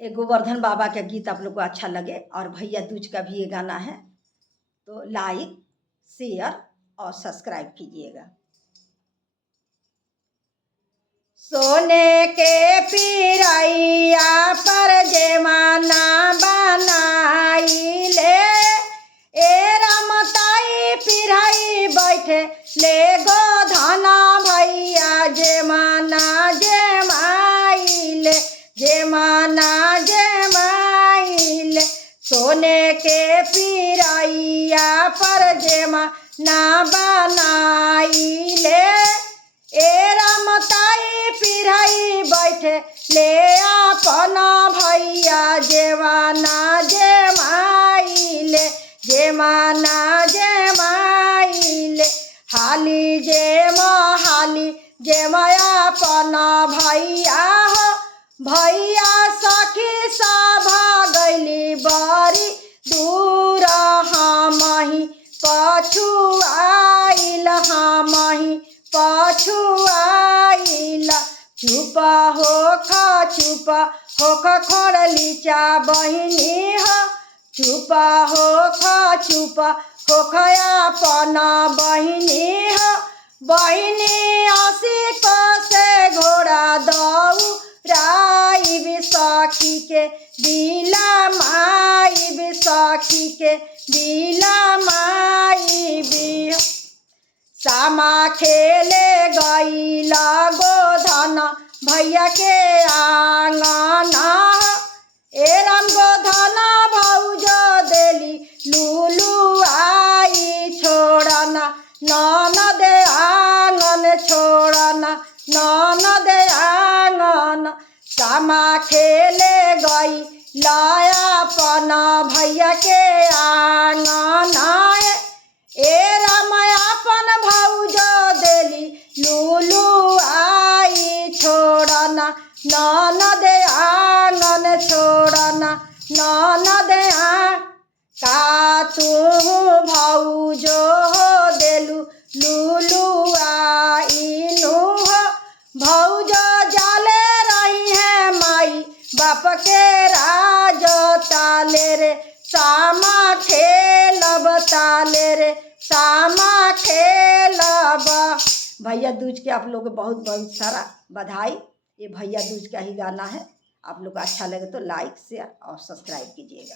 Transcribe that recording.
एक गोवर्धन बाबा का गीत आप लोग को अच्छा लगे और भैया दूज का भी ये गाना है, तो लाइक शेयर और सब्सक्राइब कीजिएगा। सोने के पिरैया पर जमाना बनाई ले, ए रमताई पिरई बैठे ले गोधना भैया जमाना जमाइले, जमाना जमाइले। सोने के पिरैया पर जमाना बनाइले, ए रमताई पिरई बैठे ले अपना भैया जमाना जमाइले, जमाना जमाइले। हाली जे माया अपना भैया हो, भैया सखी सभा गैली बड़ी दूर, हमही पछुआइल, हमही पछुआइल। चुप होख खोरलीचा बहिनी हो, चुप होख अपना बहिनी हो। बहिनी आशिक से घोड़ा दौड़ाई सखी के दिला माई, सखी के दिला माई भी। सामा खेले गईला गोधन भैया के आंगना, ए राम गोधन भौज देली लूलू आई छोड़ना, ननद आंगन छोड़ना, ननद आंगन। सामा खेले गई लाया अपना भैया के आंगना, ए राम अपन भौज देली लूलू आई छोड़ना, ननद आंगन छोड़ना, ननद का तू भौजो देलू लूलू आई नु हो। भौज जाले रही है माई बाप के राज ताले रे, सामा खेलब ताले रे, सामा खेलब। भैया दूज के आप लोग को बहुत बहुत सारा बधाई। ये भैया दूज का ही गाना है, आप लोग को अच्छा लगे तो लाइक शेयर और सब्सक्राइब कीजिएगा।